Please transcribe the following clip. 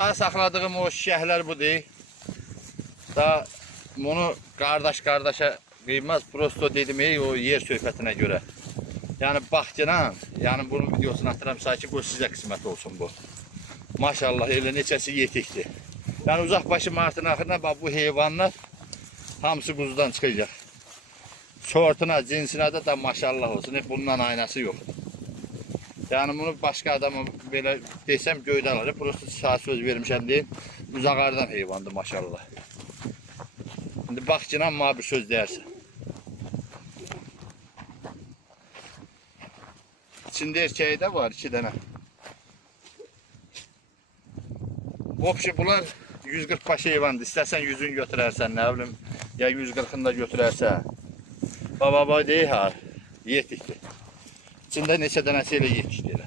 Saxladığım o şişəklər budur. Da bunu qardaş-qardaşa qıymaz. Prosto dedim o yer söhbətinə görə. Yəni baxcına, yəni bunun videosunu atıram ki, bu sizə qismət olsun bu. Maşallah elə neçəsi yetikdir. Yəni uzaqbaşı martın axırına bax bu heyvanlar hamısı quzudan çıxacaq. Sortuna, cinsinə də maşallah olsun. Bundan aynası yox. Yəni bunu başqa adama belə desəm göydə alır. Prosto saat söz vermişəm deyin. Uzaqardan heyvandır maşallah. İndi baxcına amma bir söz deyərsən. İçində erkeği də var 2 dənə. Vopşi bunlar 140 baş heyvandır. İstəsən 100'ünü götürərsən, nə bilim, ya 140'ını da götürərsən. Baba deyil ha, yetikdir. İçində neçə dənəsi elə yetikdir.